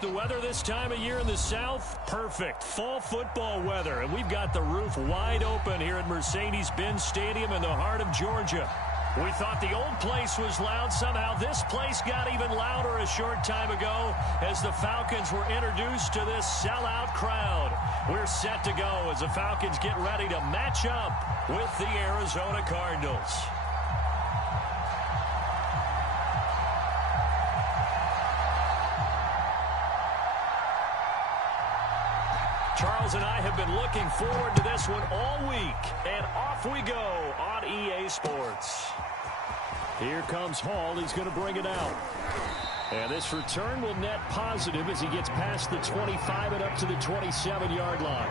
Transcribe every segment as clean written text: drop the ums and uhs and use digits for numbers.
The weather this time of year in the South, perfect. Fall football weather, and we've got the roof wide open here at Mercedes-Benz Stadium in the heart of Georgia. We thought the old place was loud. Somehow this place got even louder a short time ago as the Falcons were introduced to this sellout crowd. We're set to go as the Falcons get ready to match up with the Arizona Cardinals. Charles and I have been looking forward to this one all week, and off we go on EA Sports. Here comes Hall. He's going to bring it out. And this return will net positive as he gets past the 25 and up to the 27-yard line.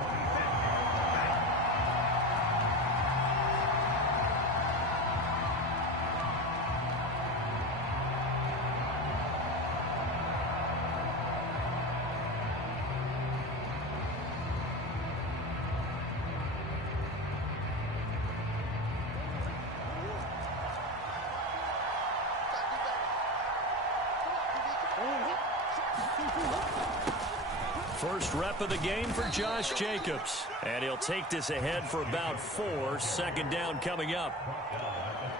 First rep of the game for Josh Jacobs. And he'll take this ahead for about 4. Second down coming up.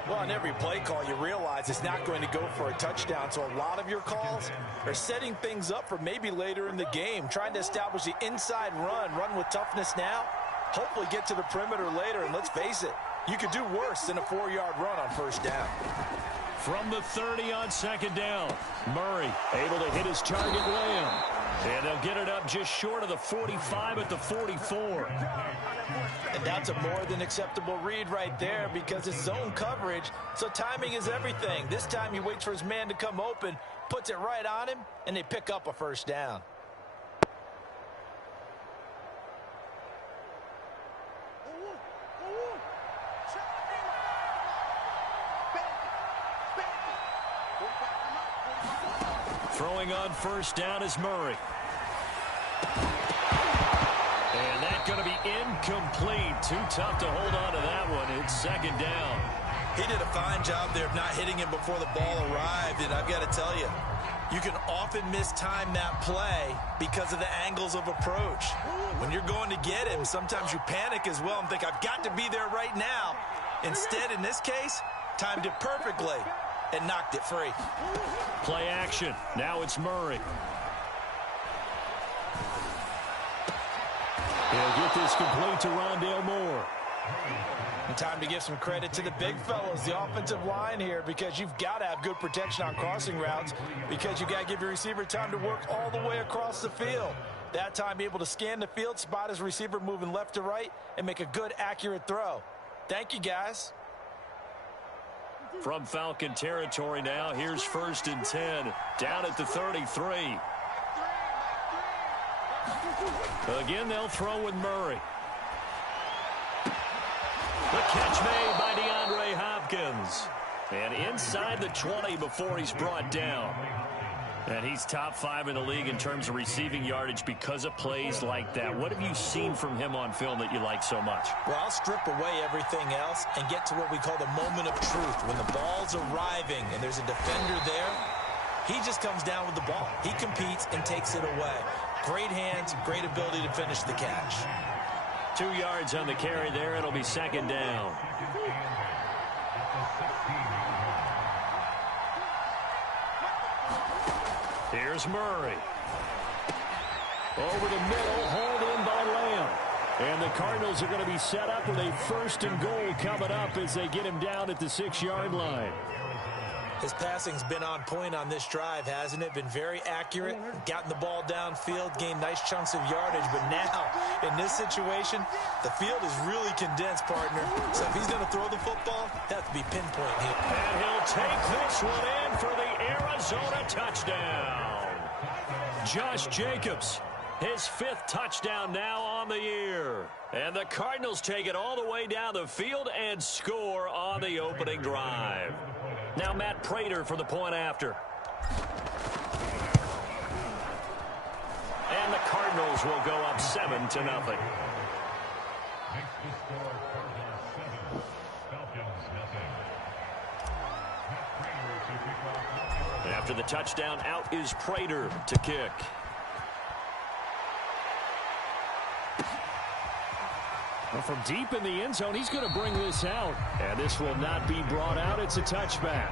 Well, on every play call, you realize it's not going to go for a touchdown. So a lot of your calls are setting things up for maybe later in the game, trying to establish the inside run with toughness now, hopefully get to the perimeter later. And let's face it, you could do worse than a 4-yard run on first down. From the 30 on second down, Murray able to hit his target Lamb. And they'll get it up just short of the 45 at the 44. And that's a more than acceptable read right there because it's zone coverage, so timing is everything. This time he waits for his man to come open, puts it right on him, and they pick up a first down. Throwing on first down is Murray. And that's going to be incomplete. Too tough to hold on to that one. It's second down. He did a fine job there of not hitting him before the ball arrived. And I've got to tell you, you can often mistime that play because of the angles of approach. When you're going to get him, sometimes you panic as well and think, I've got to be there right now. Instead, in this case, timed it perfectly and knocked it free. Play action. Now it's Murray. He'll get this complete to Rondale Moore. And time to give some credit to the big fellas, the offensive line here, because you've got to have good protection on crossing routes because you've got to give your receiver time to work all the way across the field. That time able to scan the field, spot his receiver moving left to right, and make a good, accurate throw. Thank you, guys. From Falcon territory now, here's 1st and 10, down at the 33. Again, they'll throw with Murray. The catch made by DeAndre Hopkins. And inside the 20 before he's brought down. And he's top 5 in the league in terms of receiving yardage because of plays like that. What have you seen from him on film that you like so much? Well, I'll strip away everything else and get to what we call the moment of truth. When the ball's arriving and there's a defender there, he just comes down with the ball. He competes and takes it away. Great hands, great ability to finish the catch. 2 yards on the carry there. It'll be second down. Here's Murray. Over the middle, hauled in by Lamb. And the Cardinals are going to be set up with a 1st and goal coming up as they get him down at the 6-yard line. His passing's been on point on this drive, hasn't it? Been very accurate, gotten the ball downfield, gained nice chunks of yardage. But now, in this situation, the field is really condensed, partner. So if he's going to throw the football, that has to be pinpoint here. And he'll take this one in for the Arizona touchdown. Josh Jacobs, his 5th touchdown now on the year. And the Cardinals take it all the way down the field and score on the opening drive. Now Matt Prater for the point after. And the Cardinals will go up 7-0. After the touchdown, out is Prater to kick. Well, from deep in the end zone, he's going to bring this out. And this will not be brought out. It's a touchback.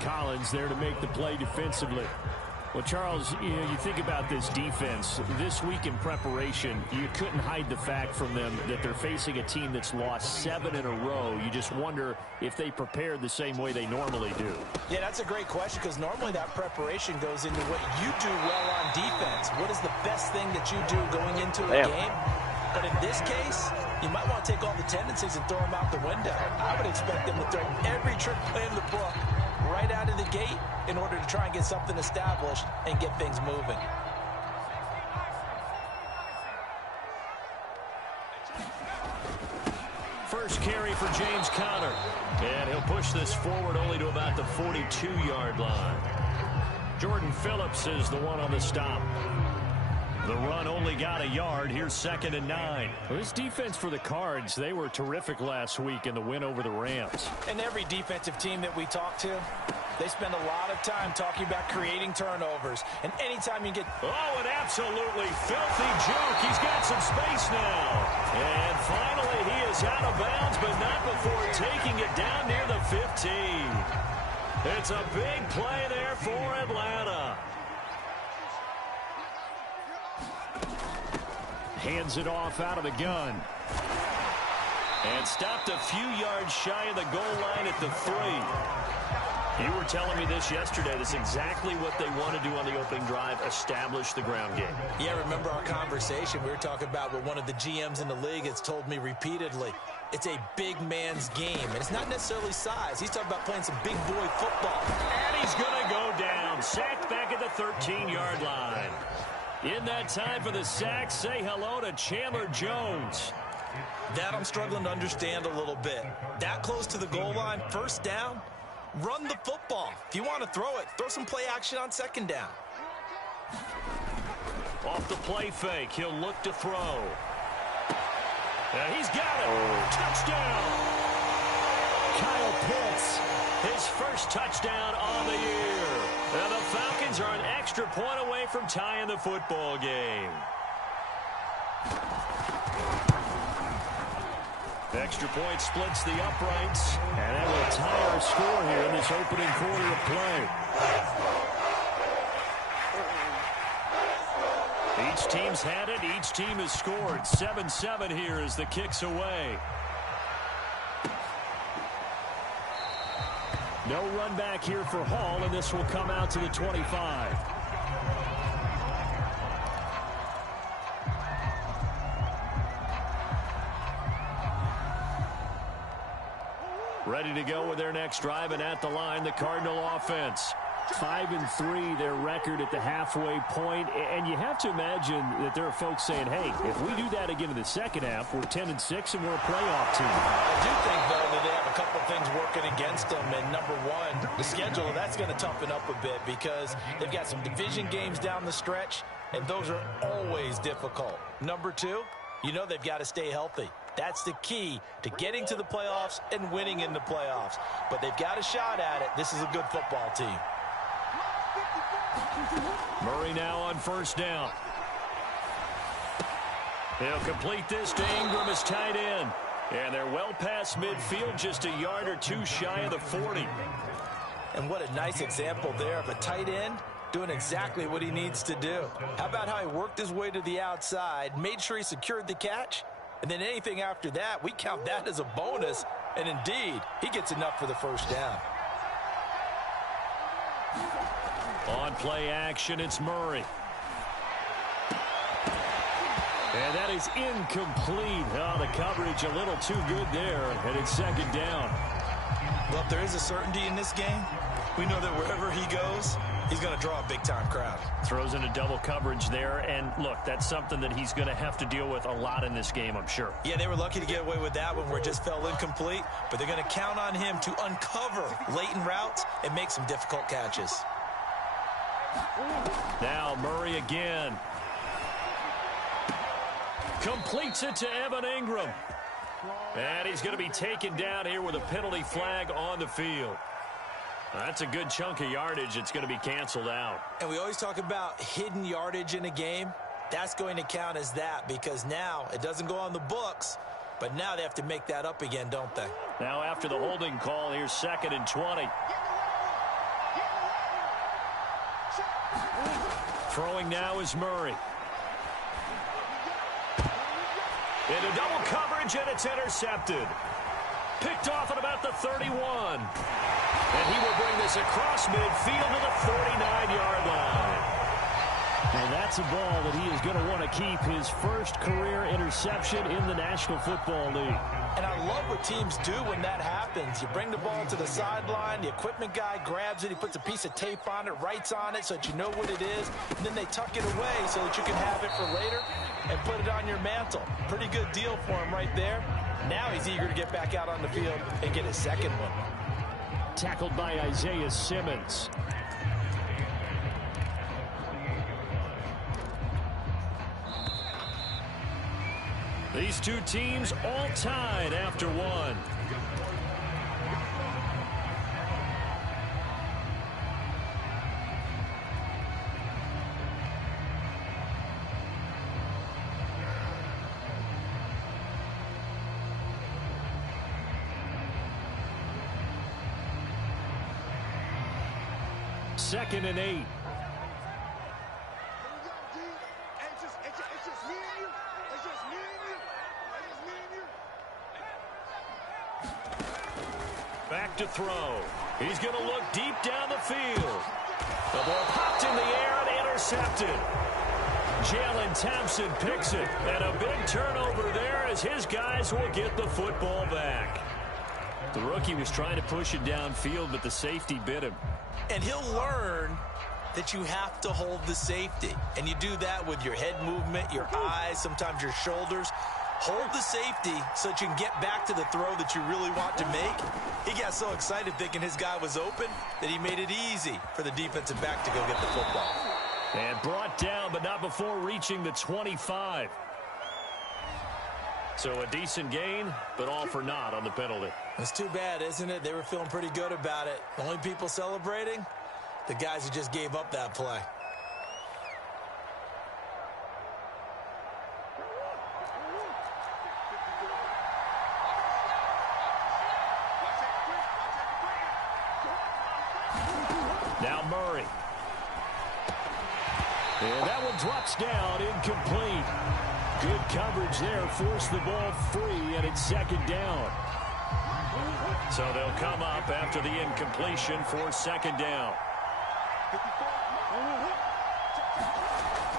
Collins there to make the play defensively. Well, Charles, you think about this defense. This week in preparation, you couldn't hide the fact from them that they're facing a team that's lost 7 in a row. You just wonder if they prepared the same way they normally do. Yeah, that's a great question because normally that preparation goes into what you do well on defense. What is the best thing that you do going into a game? But in this case, you might want to take all the tendencies and throw them out the window. I would expect them to throw every trick play in the book right out of the gate in order to try and get something established and get things moving. First carry for James Conner. And he'll push this forward only to about the 42-yard line. Jordan Phillips is the one on the stop. The run only got a yard. Here's 2nd and 9. Well, this defense for the Cards, they were terrific last week in the win over the Rams. And every defensive team that we talk to, they spend a lot of time talking about creating turnovers. And anytime you get... Oh, an absolutely filthy juke. He's got some space now. And finally, he is out of bounds, but not before taking it down near the 15. It's a big play there for Atlanta. Hands it off out of the gun. And stopped a few yards shy of the goal line at the 3. You were telling me this yesterday. This is exactly what they want to do on the opening drive, establish the ground game. Yeah, remember our conversation. We were talking about what one of the GMs in the league has told me repeatedly. It's a big man's game, and it's not necessarily size. He's talking about playing some big boy football. And he's going to go down. Sacked back at the 13-yard line. In that time for the sack, say hello to Chandler Jones. That I'm struggling to understand a little bit. That close to the goal line, first down, run the football. If you want to throw it, throw some play action on 2nd down. Off the play fake, he'll look to throw. And he's got it. Touchdown. Kyle Pitts, his first touchdown on the year. And the Falcons are an extra point away from tying the football game. Extra point splits the uprights, and that will tie our score here in this opening quarter of play. Each team's had it. Each team has scored. 7-7 here as the kick's away. No run back here for Hall, and this will come out to the 25. Ready to go with their next drive, and at the line, the Cardinal offense. 5-3, their record at the halfway point, and you have to imagine that there are folks saying, hey, if we do that again in the second half, we're 10-6 and we're a playoff team. I do think, though, that they have a couple things working against them, and number one, the schedule, that's going to toughen up a bit because they've got some division games down the stretch, and those are always difficult. Number two, you know they've got to stay healthy. That's the key to getting to the playoffs and winning in the playoffs. But they've got a shot at it. This is a good football team. Murray now on first down. He'll complete this to Ingram as tight end. And they're well past midfield, just a yard or two shy of the 40. And what a nice example there of a tight end doing exactly what he needs to do. How about how he worked his way to the outside, made sure he secured the catch, and then anything after that, we count that as a bonus. And indeed, he gets enough for the first down. On play action, it's Murray. And that is incomplete. Oh, the coverage a little too good there, and it's second down. Well, if there is a certainty in this game, We know that wherever he goes, he's going to draw a big-time crowd. Throws into double coverage there, and look, that's something that he's going to have to deal with a lot in this game, I'm sure. Yeah, they were lucky to get away with that one where it just fell incomplete, but they're going to count on him to uncover latent routes and make some difficult catches. Now Murray again. Completes it to Evan Ingram. And he's going to be taken down here with a penalty flag on the field. That's a good chunk of yardage. It's going to be canceled out. And we always talk about hidden yardage in a game. That's going to count as that because now it doesn't go on the books, but now they have to make that up again, don't they? Now after the holding call, here's 2nd and 20. Throwing now is Murray. Into double coverage, and it's intercepted. Picked off at about the 31. And he will bring this across midfield to the 49-yard line. And that's a ball that he is going to want to keep, his first career interception in the National Football League. And I love what teams do when that happens. You bring the ball to the sideline, the equipment guy grabs it, he puts a piece of tape on it, writes on it so that you know what it is, and then they tuck it away so that you can have it for later and put it on your mantle. Pretty good deal for him right there. Now he's eager to get back out on the field and get his second one. Tackled by Isaiah Simmons. These two teams all tied after one. Second and 8. Back to throw. He's going to look deep down the field. The ball popped in the air and intercepted. Jalen Thompson picks it. And a big turnover there as his guys will get the football back. The rookie was trying to push it downfield, but the safety bit him. And he'll learn that you have to hold the safety. And you do that with your head movement, your eyes, sometimes your shoulders. Hold the safety so that you can get back to the throw that you really want to make. He got so excited thinking his guy was open that he made it easy for the defensive back to go get the football. And brought down, but not before reaching the 25. So a decent gain, but all for naught on the penalty. It's too bad, isn't it? They were feeling pretty good about it. The only people celebrating, the guys who just gave up that play. Now Murray. And that one drops down, incomplete. Good coverage there, forced the ball free, and it's 2nd down. So they'll come up after the incompletion for 2nd down.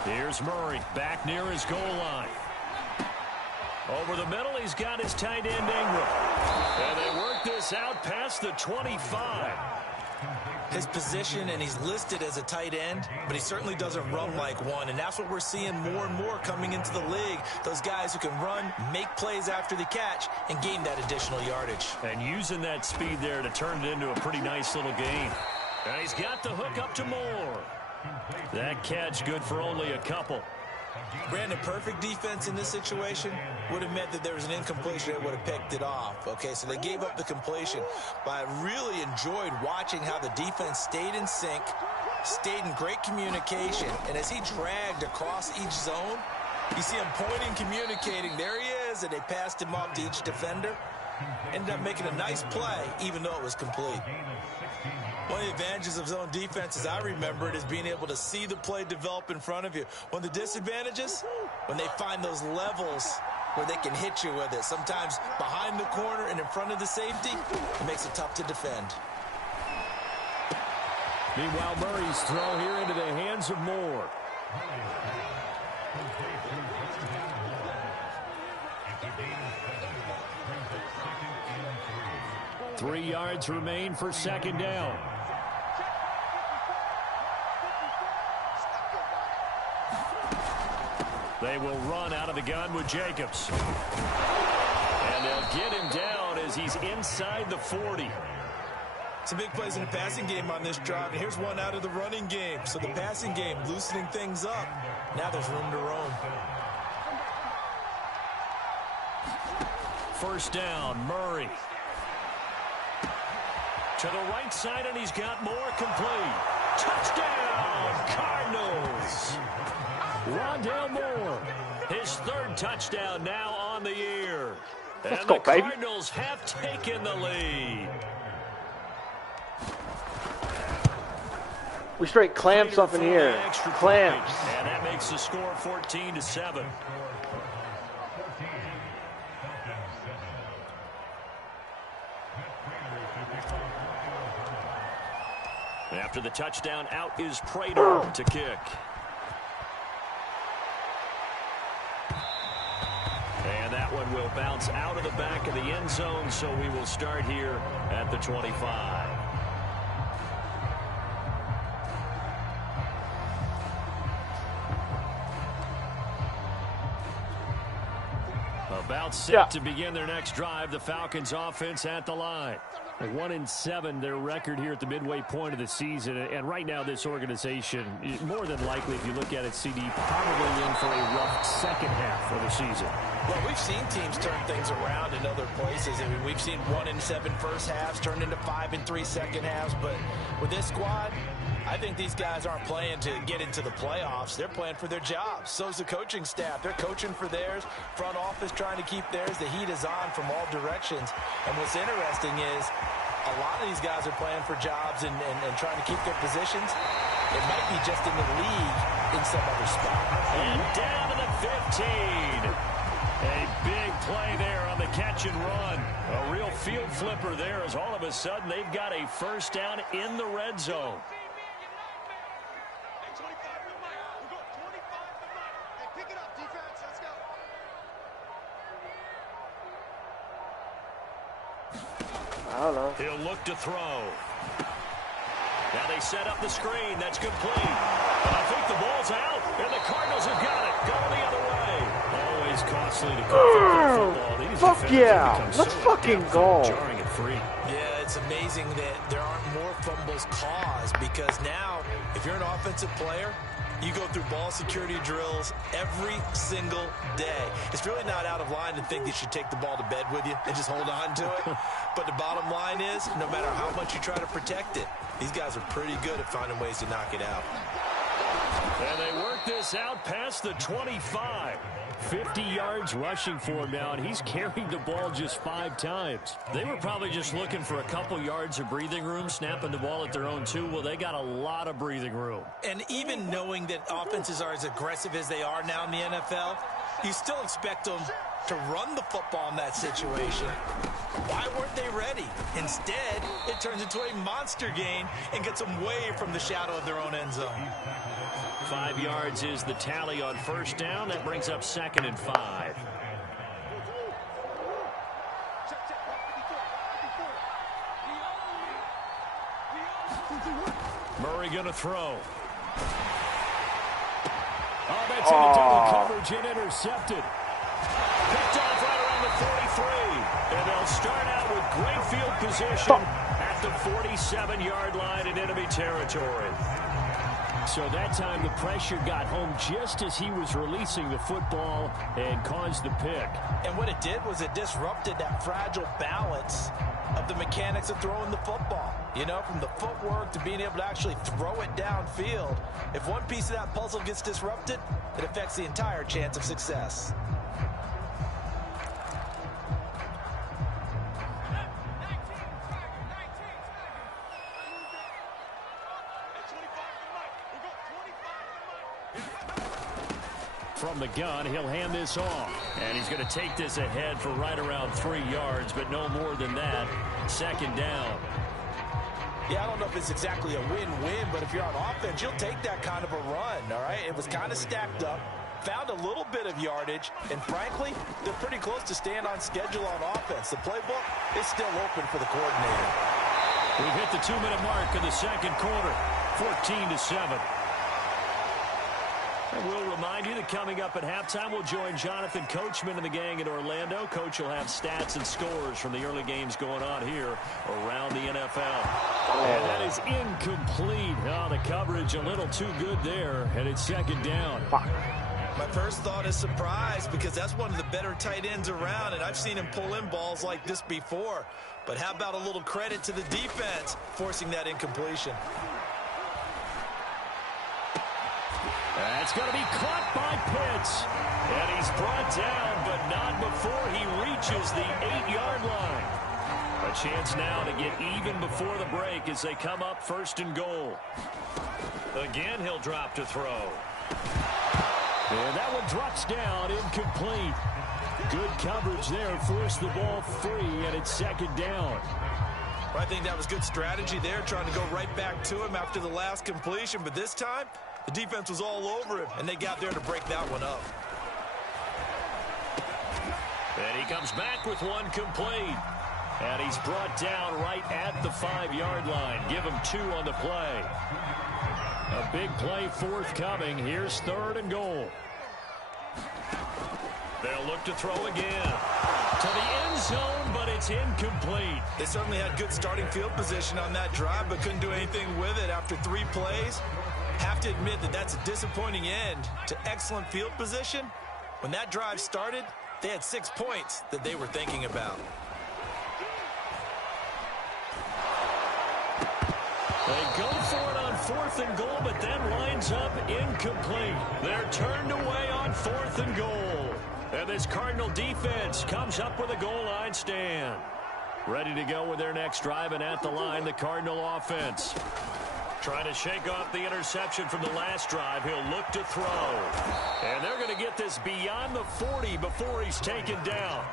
Here's Murray, back near his goal line. Over the middle, he's got his tight end Ingram. And they work this out past the 25. His position, and he's listed as a tight end, but he certainly doesn't run like one, and that's what we're seeing more and more coming into the league. Those guys who can run, make plays after the catch, and gain that additional yardage. And using that speed there to turn it into a pretty nice little gain. And he's got the hook up to Moore. That catch good for only a couple. Brandon, perfect defense in this situation would have meant that there was an incompletion that would have picked it off. Okay, so they gave up the completion. But I really enjoyed watching how the defense stayed in sync, stayed in great communication. And as he dragged across each zone, you see him pointing, communicating. There he is, and they passed him off to each defender. Ended up making a nice play, even though it was complete. One of the advantages of zone defense, as I remember it, is being able to see the play develop in front of you. One of the disadvantages, when they find those levels where they can hit you with it. Sometimes behind the corner and in front of the safety, it makes it tough to defend. Meanwhile, Murray's throw here into the hands of Moore. 3 yards remain for 2nd down. They will run out of the gun with Jacobs. And they'll get him down as he's inside the 40. Some big plays in the passing game on this drive. And here's one out of the running game. So the passing game loosening things up. Now there's room to roam. First down, Murray. To the right side, and he's got more complete. Touchdown, Cardinals. Rondale Moore, his third touchdown now on the year. Let's and go, the baby. Cardinals have taken the lead. We straight clamps up in here. Clamps. And that makes the score 14-7. After the touchdown, out is Prater to kick. And that one will bounce out of the back of the end zone, so we will start here at the 25. About set to begin their next drive. The Falcons offense at the line. 1-7 their record here at the midway point of the season. And right now this organization, more than likely, if you look at it, CD, probably in for a rough second half of the season. Well, we've seen teams turn things around in other places. I mean, we've seen 1-7 first halves turn into 5-3 second halves. But with this squad, I think these guys aren't playing to get into the playoffs. They're playing for their jobs. So's the coaching staff. They're coaching for theirs. Front office trying to keep theirs. The heat is on from all directions. And what's interesting is a lot of these guys are playing for jobs and trying to keep their positions. It might be just in the league in some other spot. And down to the 15. A big play there on the catch and run. A real field flipper there as all of a sudden they've got a first down in the red zone. I don't know. He'll look to throw. Now they set up the screen. That's complete. And I think the ball's out. And the Cardinals have got it. Going the other way. Always costly to cover football. These Fuck yeah. Let's fucking go. Jarring and free. Yeah, it's amazing that there aren't more fumbles caused because now, if you're an offensive player, you go through ball security drills every single day. It's really not out of line to think that you should take the ball to bed with you and just hold on to it. But the bottom line is, no matter how much you try to protect it, these guys are pretty good at finding ways to knock it out. And they work this out past the 25. 50 yards rushing for him now, and he's carried the ball just 5 times. They were probably just looking for a couple yards of breathing room, snapping the ball at their own 2. Well, they got a lot of breathing room. And even knowing that offenses are as aggressive as they are now in the NFL, you still expect them to run the football in that situation. Why weren't they ready? Instead, it turns into a monster gain and gets them way from the shadow of their own end zone. 5 yards is the tally on first down. That brings up 2nd and 5. Murray going to throw. Oh, that's into double coverage and intercepted. Picked off right around the 43. And they'll start out with great field position at the 47-yard line in enemy territory. So that time the pressure got home just as he was releasing the football and caused the pick. And what it did was it disrupted that fragile balance of the mechanics of throwing the football. You know, from the footwork to being able to actually throw it downfield. If one piece of that puzzle gets disrupted, it affects the entire chance of success. From the gun, he'll hand this off. And he's going to take this ahead for right around 3 yards, but no more than that. 2nd down. Yeah, I don't know if it's exactly a win-win, but if you're on offense, you'll take that kind of a run, all right? It was kind of stacked up, found a little bit of yardage, and frankly, they're pretty close to staying on schedule on offense. The playbook is still open for the coordinator. We've hit the 2-minute mark of the second quarter, 14-7. And we'll remind you that coming up at halftime, we'll join Jonathan Coachman and the gang in Orlando. Coach will have stats and scores from the early games going on here around the NFL. And that is incomplete. Oh, the coverage a little too good there, and it's second down. My first thought is surprise, because that's one of the better tight ends around, and I've seen him pull in balls like this before. But how about a little credit to the defense forcing that incompletion? That's going to be caught by Pitts. And he's brought down, but not before he reaches the 8-yard line. A chance now to get even before the break as they come up first and goal. Again, he'll drop to throw. And that one drops down, incomplete. Good coverage there, forced the ball free, and it's second down. I think that was good strategy there, trying to go right back to him after the last completion. But this time, the defense was all over him, and they got there to break that one up. And he comes back with one complete. And he's brought down right at the 5-yard line. Give him 2 on the play. A big play forthcoming. Here's third and goal. They'll look to throw again. To the end zone, but it's incomplete. They certainly had good starting field position on that drive, but couldn't do anything with it after 3 plays. Have to admit that that's a disappointing end to excellent field position. When that drive started, they had 6 points that they were thinking about. They go for it on 4th and goal, but then winds up incomplete. They're turned away on 4th and goal. And this Cardinal defense comes up with a goal line stand. Ready to go with their next drive, and at the line, the Cardinal offense. Trying to shake off the interception from the last drive. He'll look to throw. And they're going to get this beyond the 40 before he's taken down.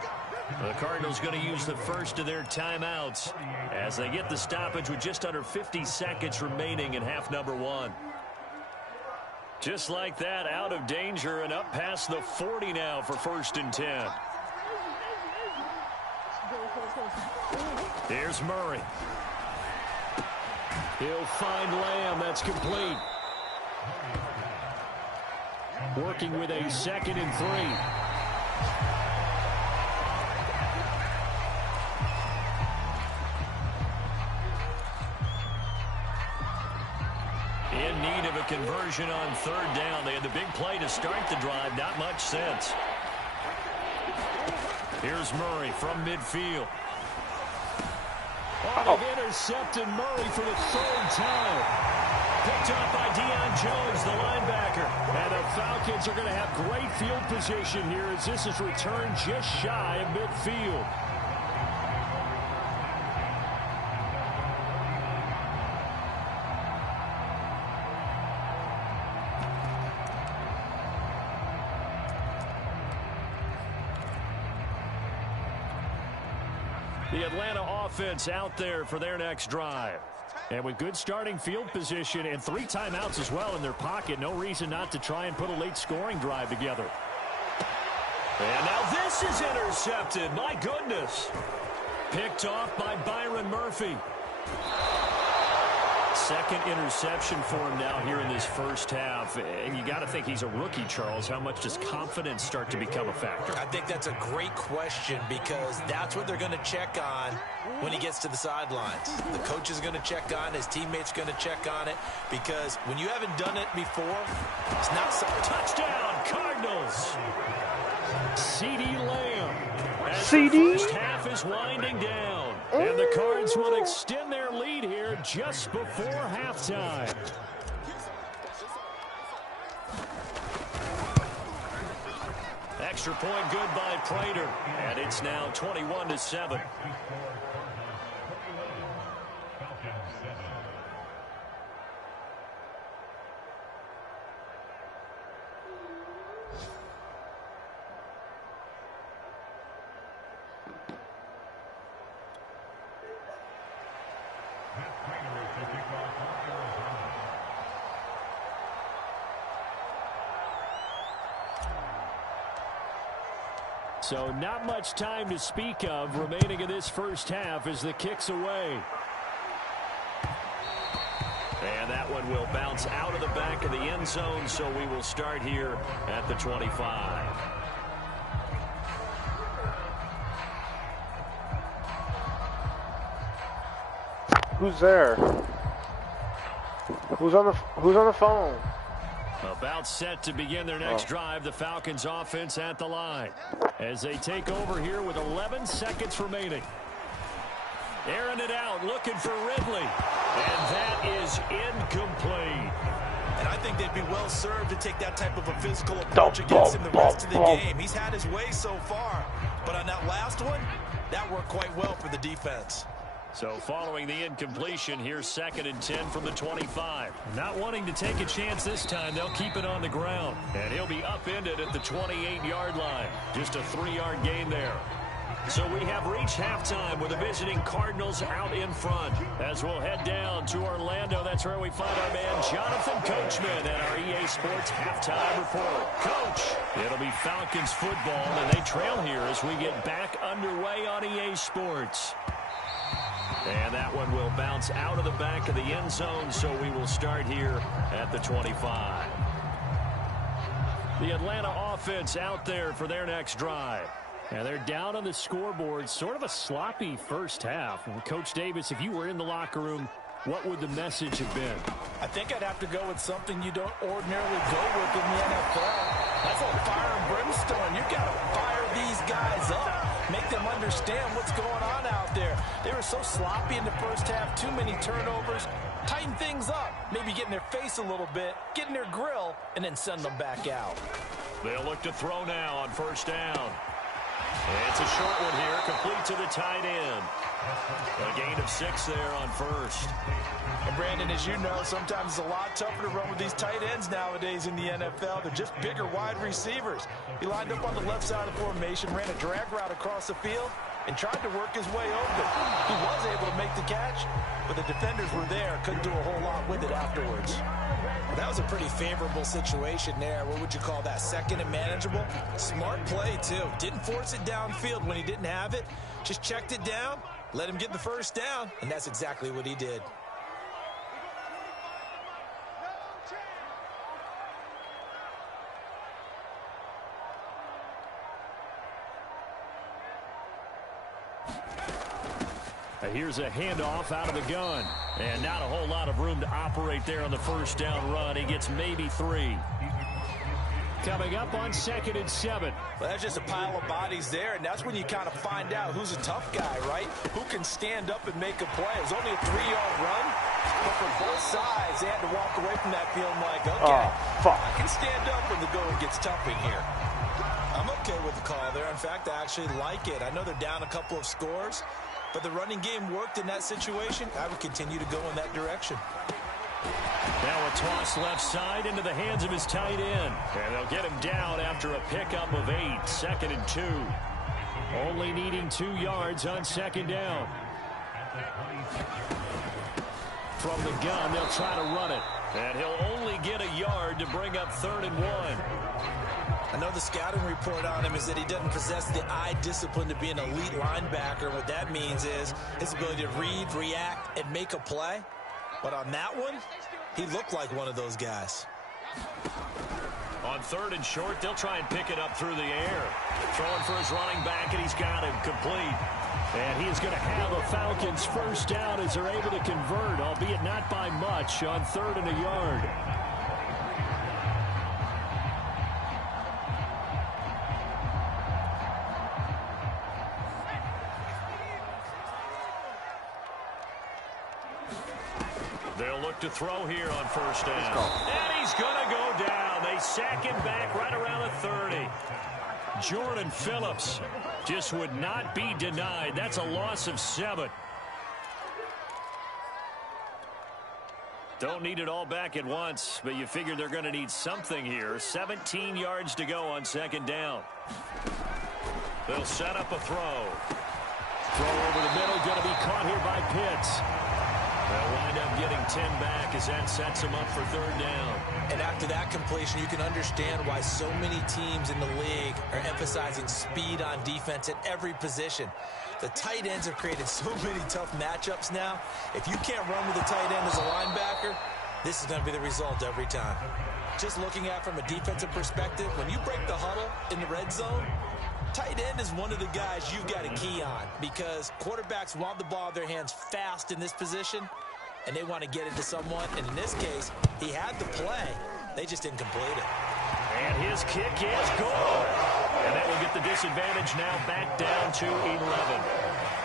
The Cardinals going to use the first of their timeouts as they get the stoppage with just under 50 seconds remaining in half number 1. Just like that, out of danger and up past the 40 now for 1st and 10. Here's Murray. He'll find Lamb. That's complete. Working with a 2nd and 3. In need of a conversion on 3rd down. They had the big play to start the drive. Not much sense. Here's Murray from midfield. Oh, they've intercepted Murray for the 3rd time. Picked up by Deion Jones, the linebacker. And the Falcons are going to have great field position here as this is returned just shy of midfield. The Atlanta offense out there for their next drive. And with good starting field position and 3 timeouts as well in their pocket, no reason not to try and put a late scoring drive together. And now this is intercepted. My goodness. Picked off by Byron Murphy. 2nd interception for him now here in this first half. And you got to think he's a rookie, Charles. How much does confidence start to become a factor? I think that's a great question, because that's what they're going to check on when he gets to the sidelines. The coach is going to check on it. His teammates going to check on it, because when you haven't done it before, it's not so. Touchdown, Cardinals. C.D. Lamb. As CD? the first half is winding down. And the Cards will extend their lead here just before halftime. Extra point good by Prater. And it's now 21-7. So not much time to speak of remaining in this first half as the kick's away. And that one will bounce out of the back of the end zone, so we will start here at the 25. Who's there? Who's on the phone? About set to begin their next drive, the Falcons offense at the line as they take over here with 11 seconds remaining. Airing it out, looking for Ridley. And that is incomplete. And I think they'd be well served to take that type of a physical approach against him the rest of the game. He's had his way so far, but on that last one, that worked quite well for the defense. So following the incompletion, here's 2nd and 10 from the 25. Not wanting to take a chance this time, they'll keep it on the ground. And he'll be upended at the 28-yard line. Just a 3-yard gain there. So we have reached halftime with the visiting Cardinals out in front. As we'll head down to Orlando, that's where we find our man Jonathan Coachman at our EA Sports Halftime Report. Coach, it'll be Falcons football, and they trail here as we get back underway on EA Sports. And that one will bounce out of the back of the end zone, so we will start here at the 25. The Atlanta offense out there for their next drive. And they're down on the scoreboard, sort of a sloppy first half. And Coach Davis, if you were in the locker room, what would the message have been? I think I'd have to go with something you don't ordinarily go with in the NFL. That's all fire and brimstone. You've got to fire these guys up. Make them understand what's going on out there. They were so sloppy in the first half, too many turnovers. Tighten things up. Maybe get in their face a little bit, get in their grill, and then send them back out. They'll look to throw now on first down. It's a short one here, complete to the tight end. A gain of 6 there on first. And Brandon, as you know, sometimes it's a lot tougher to run with these tight ends nowadays in the NFL. They're just bigger wide receivers. He lined up on the left side of the formation, ran a drag route across the field, and tried to work his way open. He was able to make the catch, but the defenders were there, couldn't do a whole lot with it afterwards. That was a pretty favorable situation there. What would you call that? Second and manageable? Smart play, too. Didn't force it downfield when he didn't have it. Just checked it down, let him get the first down, and that's exactly what he did. Here's a handoff out of the gun. And not a whole lot of room to operate there on the first down run. He gets maybe 3. Coming up on 2nd and 7. Well, that's just a pile of bodies there, and that's when you kind of find out who's a tough guy, right? Who can stand up and make a play. It's only a 3-yard run, but for both sides, they had to walk away from that feeling like, okay, I can stand up when the going gets tough in here. I'm okay with the call there. In fact, I actually like it. I know they're down a couple of scores, but the running game worked in that situation. I would continue to go in that direction. Now a toss left side into the hands of his tight end. And they'll get him down after a pickup of 8. 2nd and 2. Only needing 2 yards on 2nd down. From the gun, they'll try to run it. And he'll only get a yard to bring up 3rd and 1. I know the scouting report on him is that he doesn't possess the eye discipline to be an elite linebacker. What that means is his ability to read, react, and make a play. But on that one, he looked like one of those guys. On 3rd and short, they'll try and pick it up through the air. Throwing for his running back, and he's got him complete. And he is going to have a Falcons first down as they're able to convert, albeit not by much, on 3rd and a yard. They'll look to throw here on first down. And he's going to go down. They sack him back right around the 30. Jordan Phillips just would not be denied. That's a loss of 7. Don't need it all back at once, but you figure they're going to need something here. 17 yards to go on 2nd down. They'll set up a throw. Throw over the middle, going to be caught here by Pitts. They'll wind up getting 10 back as that sets them up for third down. And after that completion, you can understand why so many teams in the league are emphasizing speed on defense at every position. The tight ends have created so many tough matchups now. If you can't run with a tight end as a linebacker, this is going to be the result every time. Just looking at it from a defensive perspective, when you break the huddle in the red zone, tight end is one of the guys you've got to key on because quarterbacks want the ball in their hands fast in this position, and they want to get it to someone. And in this case, he had the play. They just didn't complete it. And his kick is good. And that will get the disadvantage now back down to 11.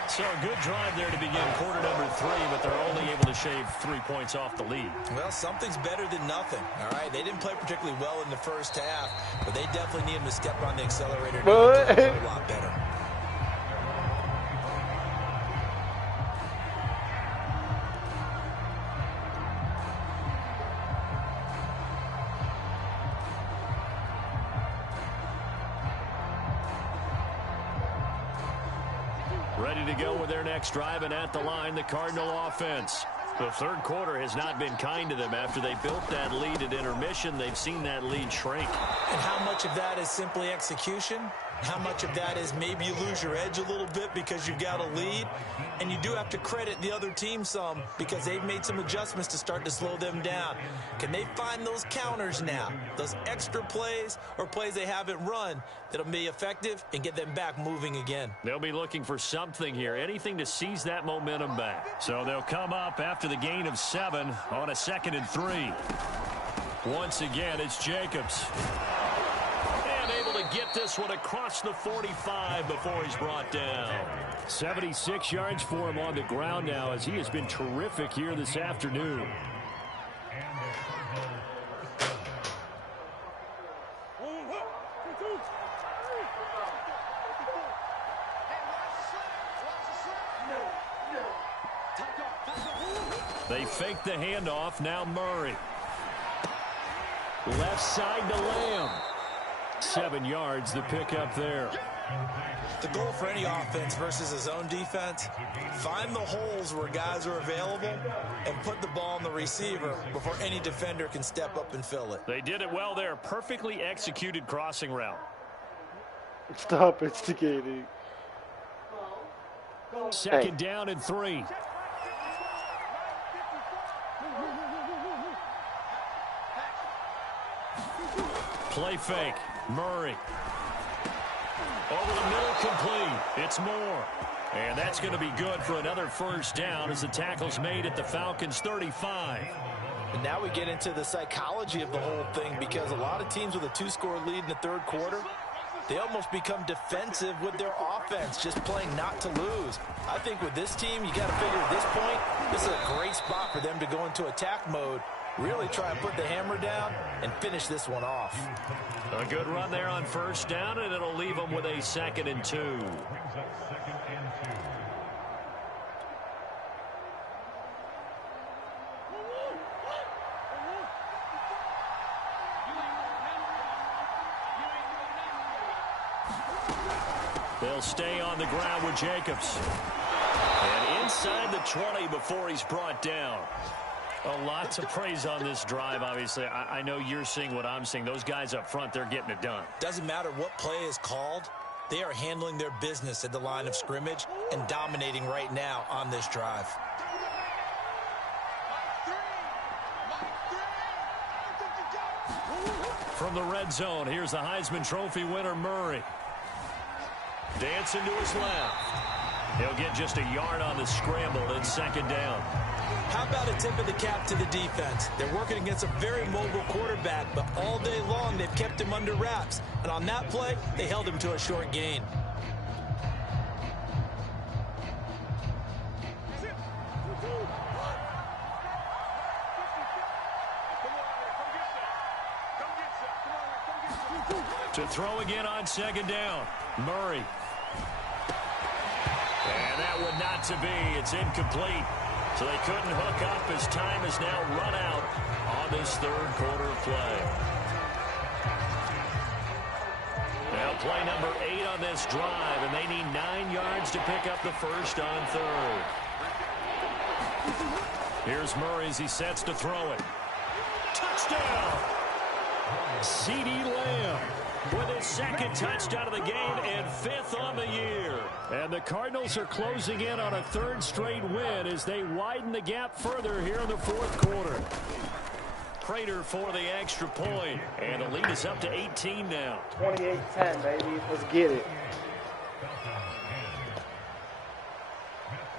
So a good drive there to begin quarter number 3, but they're only able to shave 3 points off the lead. Well, something's better than nothing, all right? They didn't play particularly well in the first half, but they definitely need him to step on the accelerator and play a lot better. Ready to go with their next drive, and at the line, the Cardinal offense. The third quarter has not been kind to them. After they built that lead at intermission, they've seen that lead shrink. And how much of that is simply execution? How much of that is maybe you lose your edge a little bit because you've got a lead? And you do have to credit the other team some because they've made some adjustments to start to slow them down. Can they find those counters now? Those extra plays or plays they haven't run that'll be effective and get them back moving again? They'll be looking for something here, anything to seize that momentum back. So they'll come up after the gain of 7 on a 2nd and 3. Once again, it's Jacobs. And able to get this one across the 45 before he's brought down. 76 yards for him on the ground now as he has been terrific here this afternoon. They fake the handoff. Now Murray. Left side to Lamb. 7 yards, the pickup there. The goal for any offense versus his own defense, find the holes where guys are available and put the ball on the receiver before any defender can step up and fill it. They did it well there. Perfectly executed crossing route. Stop instigating. 2nd down and 3. Play fake. Murray. Over the middle, complete. It's Moore. And that's going to be good for another first down as the tackle's made at the Falcons' 35. And now we get into the psychology of the whole thing because a lot of teams with a 2-score lead in the third quarter, they almost become defensive with their offense, just playing not to lose. I think with this team, you got to figure at this point, this is a great spot for them to go into attack mode, really try and put the hammer down and finish this one off. A good run there on first down, and it'll leave them with a 2nd and 2. They'll stay on the ground with Jacobs. And inside the 20 before he's brought down. A lot to praise on this drive, obviously. I know you're seeing what I'm seeing. Those guys up front, they're getting it done. Doesn't matter what play is called. They are handling their business at the line of scrimmage and dominating right now on this drive. From the red zone, here's the Heisman Trophy winner, Murray. Dancing to his left. He'll get just a yard on the scramble and 2nd down. How about a tip of the cap to the defense? They're working against a very mobile quarterback, but all day long they've kept him under wraps. And on that play, they held him to a short gain. To throw again on 2nd down. Murray. And that would not to be. It's incomplete. So they couldn't hook up as time has now run out on this third quarter of play. Now play number 8 on this drive, and they need 9 yards to pick up the first on 3rd. Here's Murray as he sets to throw it. Touchdown! CeeDee Lamb with his second touchdown of the game and 5th on the year. And the Cardinals are closing in on a 3rd straight win as they widen the gap further here in the 4th quarter. Prater for the extra point, and the lead is up to 18 now. 28-10, baby. Let's get it.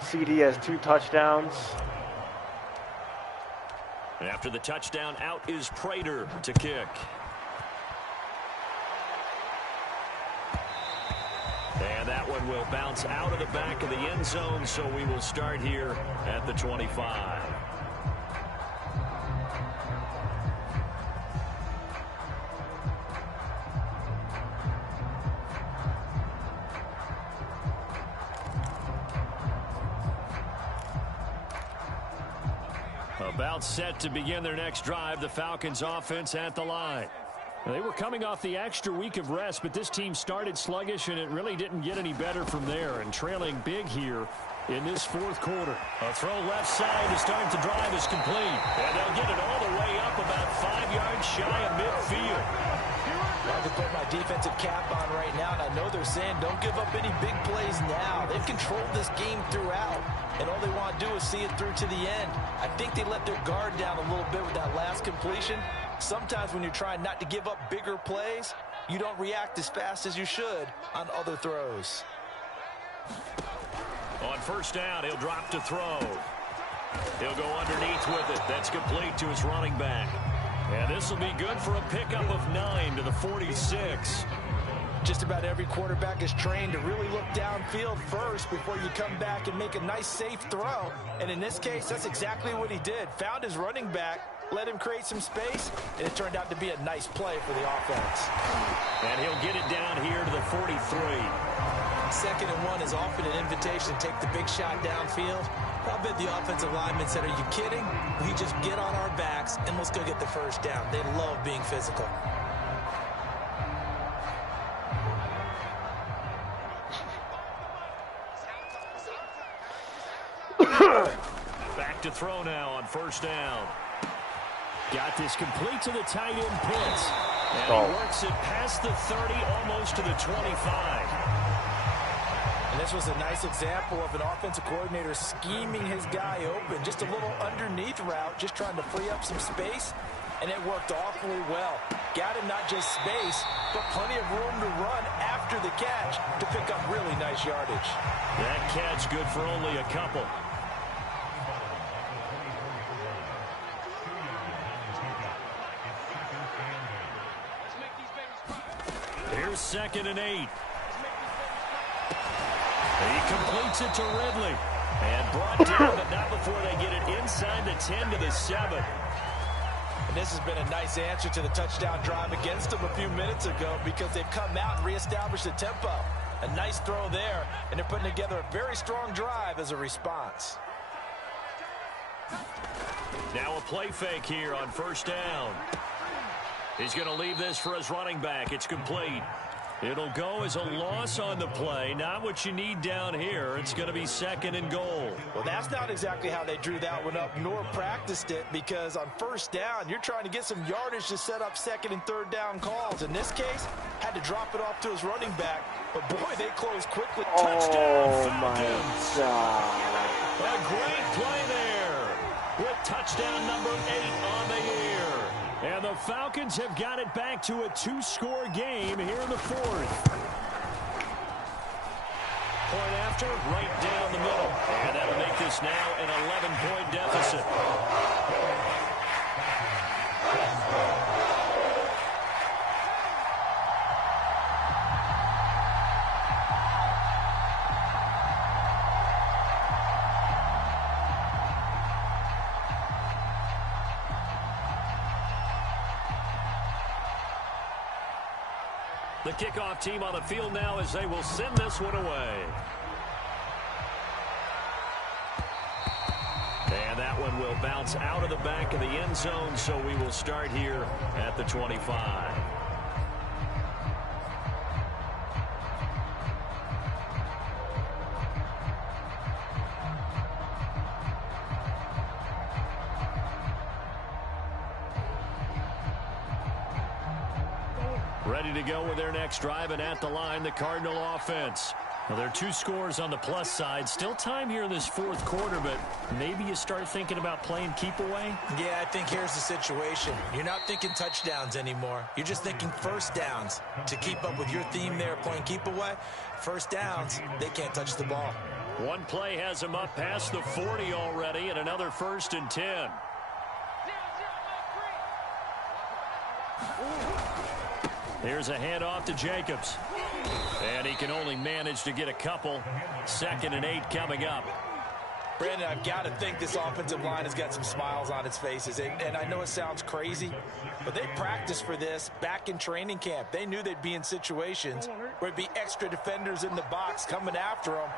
CeeDee has 2 touchdowns. After the touchdown, out is Prater to kick. And that one will bounce out of the back of the end zone, so we will start here at the 25. About set to begin their next drive, the Falcons offense at the line. They were coming off the extra week of rest, but this team started sluggish, and it really didn't get any better from there. And trailing big here in this 4th quarter. A throw left side to start the drive is complete. And they'll get it all the way up about 5 yards shy of midfield. I can put my defensive cap on right now, and I know they're saying don't give up any big plays now. They've controlled this game throughout, and all they want to do is see it through to the end. I think they let their guard down a little bit with that last completion. Sometimes when you're trying not to give up bigger plays, you don't react as fast as you should on other throws. On 1st down, he'll drop to throw. He'll go underneath with it. That's complete to his running back. And this will be good for a pickup of 9 to the 46. Just about every quarterback is trained to really look downfield first before you come back and make a nice, safe throw. And in this case, that's exactly what he did. Found his running back, let him create some space, and it turned out to be a nice play for the offense. And he'll get it down here to the 43. 2nd and 1 is often an invitation to take the big shot downfield. I bet the offensive lineman said, are you kidding? We just get on our backs and let's go get the 1st down. They love being physical. Back to throw now on 1st down. Got this complete to the tight end Pitts. And he works it past the 30, almost to the 25. And this was a nice example of an offensive coordinator scheming his guy open. Just a little underneath route, just trying to free up some space. And it worked awfully well. Got him not just space, but plenty of room to run after the catch to pick up really nice yardage. That catch good for only a couple. Here's 2nd and 8. He completes it to Ridley. And brought down, but not before they get it inside the 10 to the 7. And this has been a nice answer to the touchdown drive against them a few minutes ago because they've come out and reestablished the tempo. A nice throw there, and they're putting together a very strong drive as a response. Now a play fake here on 1st down. He's going to leave this for his running back. It's complete. It'll go as a loss on the play. Not what you need down here. It's going to be 2nd and goal. Well, that's not exactly how they drew that one up nor practiced it, because on 1st down, you're trying to get some yardage to set up 2nd and 3rd down calls. In this case, had to drop it off to his running back. But, boy, they closed quickly. Touchdown, Falcons. My God. A great play there with touchdown number 8 on the year. And the Falcons have got it back to a 2-score game here in the 4th. Point after, right down the middle. And that'll make this now an 11-point deficit. The kickoff team on the field now as they will send this one away. And that one will bounce out of the back of the end zone, so we will start here at the 25. Ready to go with their next drive, and at the line, the Cardinal offense. Well, there are 2 scores on the plus side. Still time here in this fourth quarter, but maybe you start thinking about playing keep away? Yeah, I think here's the situation. You're not thinking touchdowns anymore. You're just thinking first downs. To keep up with your theme there, playing keep away, first downs, they can't touch the ball. One play has him up past the 40 already, and another 1st and 10. Here's a handoff to Jacobs. And he can only manage to get a couple. 2nd and 8 coming up. Brandon, I've got to think this offensive line has got some smiles on its faces. And I know it sounds crazy, but they practiced for this back in training camp. They knew they'd be in situations where it'd be extra defenders in the box coming after them,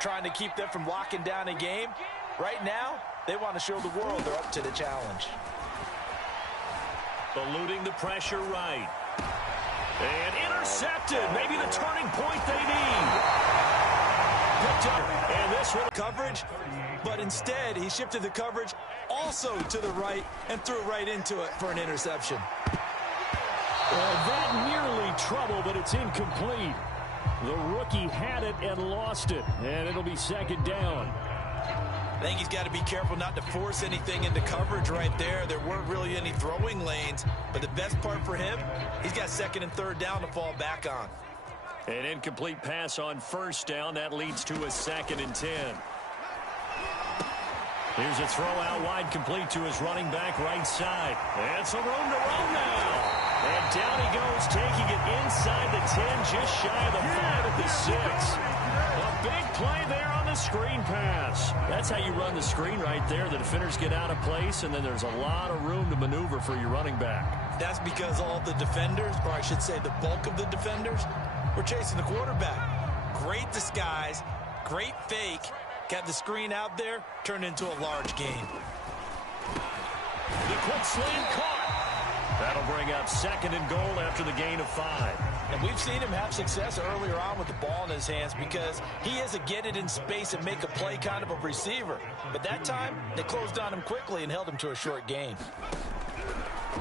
trying to keep them from locking down a game. Right now, they want to show the world they're up to the challenge. Eluding the pressure right. And intercepted. Maybe the turning point they need. Picked up. And this one coverage, but instead he shifted the coverage also to the right and threw right into it for an interception. Well, that nearly trouble, but it's incomplete. The rookie had it and lost it, and it'll be 2nd down. I think he's got to be careful not to force anything into coverage right there. There weren't really any throwing lanes, but the best part for him, he's got 2nd and 3rd down to fall back on. An incomplete pass on 1st down. That leads to a 2nd and 10. Here's a throw out wide, complete to his running back right side. And some room to run now. And down he goes, taking it inside the 10, just shy of the 5 at the 6. A big play there on the screen pass. That's how you run the screen right there. The defenders get out of place, and then there's a lot of room to maneuver for your running back. That's because all the defenders, or I should say the bulk of the defenders, were chasing the quarterback. Great disguise, great fake. Got the screen out there, turned into a large gain. The quick slant caught. That'll bring up 2nd and goal after the gain of 5. And we've seen him have success earlier on with the ball in his hands because he is a get it in space and make a play kind of a receiver. But that time, they closed on him quickly and held him to a short gain.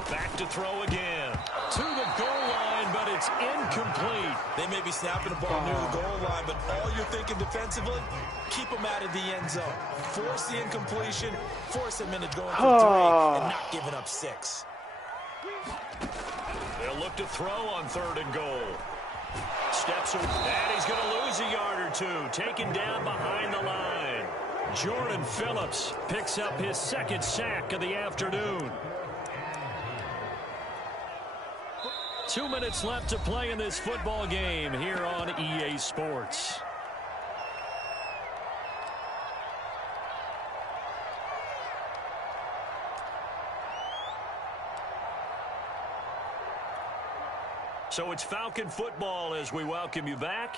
Back to throw again. To the goal line, but it's incomplete. They may be snapping the ball near the goal line, but all you're thinking defensively, keep them out of the end zone. Force the incompletion, force them into going for 3 and not giving up 6. They'll look to throw on 3rd and goal. Steps away, and he's going to lose a yard or 2. Taken down behind the line. Jordan Phillips picks up his 2nd sack of the afternoon. 2 minutes left to play in this football game here on EA Sports. So it's Falcon football as we welcome you back.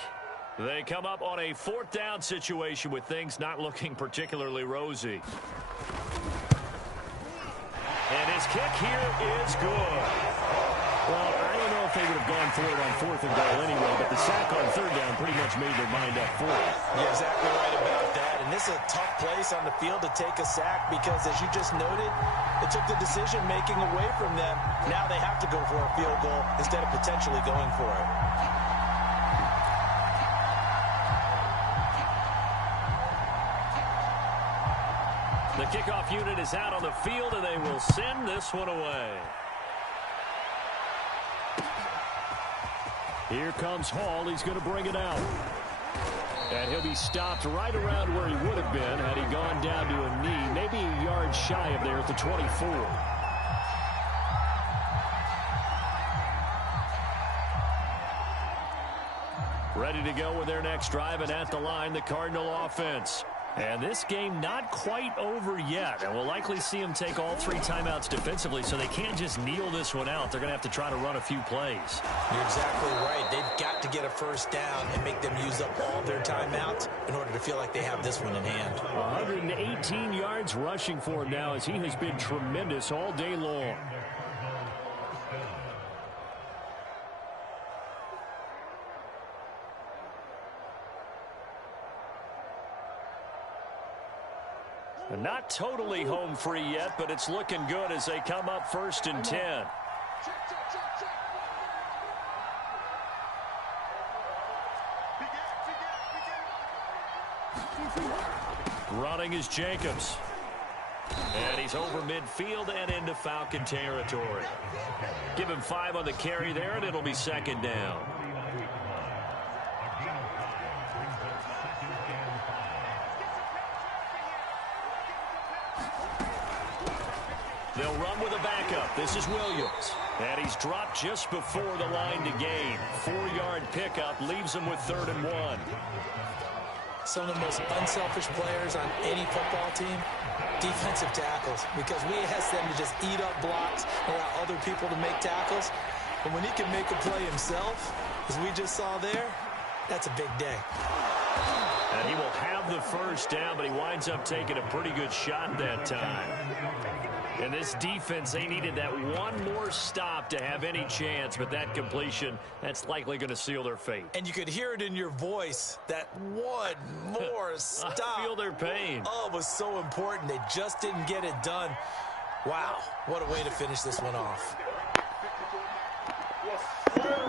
They come up on a 4th down situation with things not looking particularly rosy. And his kick here is good. Well, I don't know if they would have gone for it on 4th and goal anyway, but the sack on 3rd down pretty much made their mind up for it. You're exactly right about that. And this is a tough place on the field to take a sack because, as you just noted, it took the decision-making away from them. Now they have to go for a field goal instead of potentially going for it. The kickoff unit is out on the field, and they will send this one away. Here comes Hall. He's going to bring it out. And he'll be stopped right around where he would have been had he gone down to a knee, maybe a yard shy of there at the 24. Ready to go with their next drive, and at the line, the Cardinal offense. And this game not quite over yet, and we'll likely see them take all 3 timeouts defensively, so they can't just kneel this one out. They're going to have to try to run a few plays. You're exactly right. They've got to get a 1st down and make them use up all their timeouts in order to feel like they have this one in hand. 118 yards rushing for him now, as he has been tremendous all day long. Not totally home free yet, but it's looking good as they come up 1st and 10. Running is Jacobs. And he's over midfield and into Falcon territory. Give him 5 on the carry there, and it'll be second down. They'll run with a backup. This is Williams. And he's dropped just before the line to gain. 4-yard pickup leaves him with 3rd and 1. Some of the most unselfish players on any football team, defensive tackles, because we ask them to just eat up blocks, allow other people to make tackles. But when he can make a play himself, as we just saw there, that's a big day. And he will have the first down, but he winds up taking a pretty good shot that time. And this defense, they needed that one more stop to have any chance, but that completion, that's likely going to seal their fate. And you could hear it in your voice, that one more stop. I feel their pain. Oh, it was so important. They just didn't get it done. Wow, what a way to finish this one off. Yes, sir.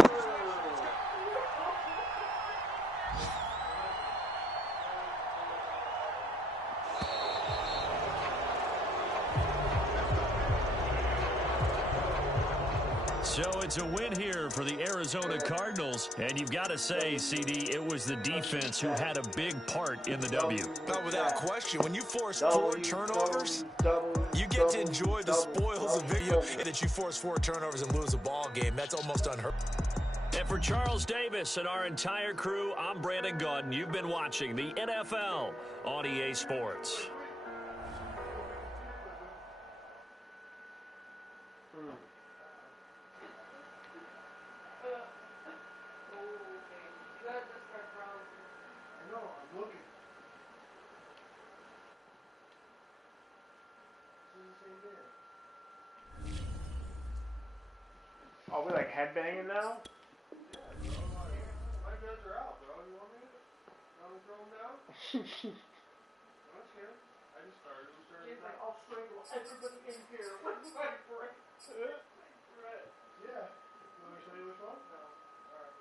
So it's a win here for the Arizona Cardinals. And you've got to say, CD, it was the defense who had a big part in the W. Not without question. When you force 4 turnovers, you get to enjoy the spoils of video that you force 4 turnovers and lose a ball game. That's almost unheard of. And for Charles Davis and our entire crew, I'm Brandon Gaudin. You've been watching the NFL on EA Sports. Are we like headbanging now? My guns are out, bro. You want me to throw them down? I'm scared. I just started. He's like, I'll strangle everybody in here. What's my break? Yeah. You want me to show you which one? No. Alright.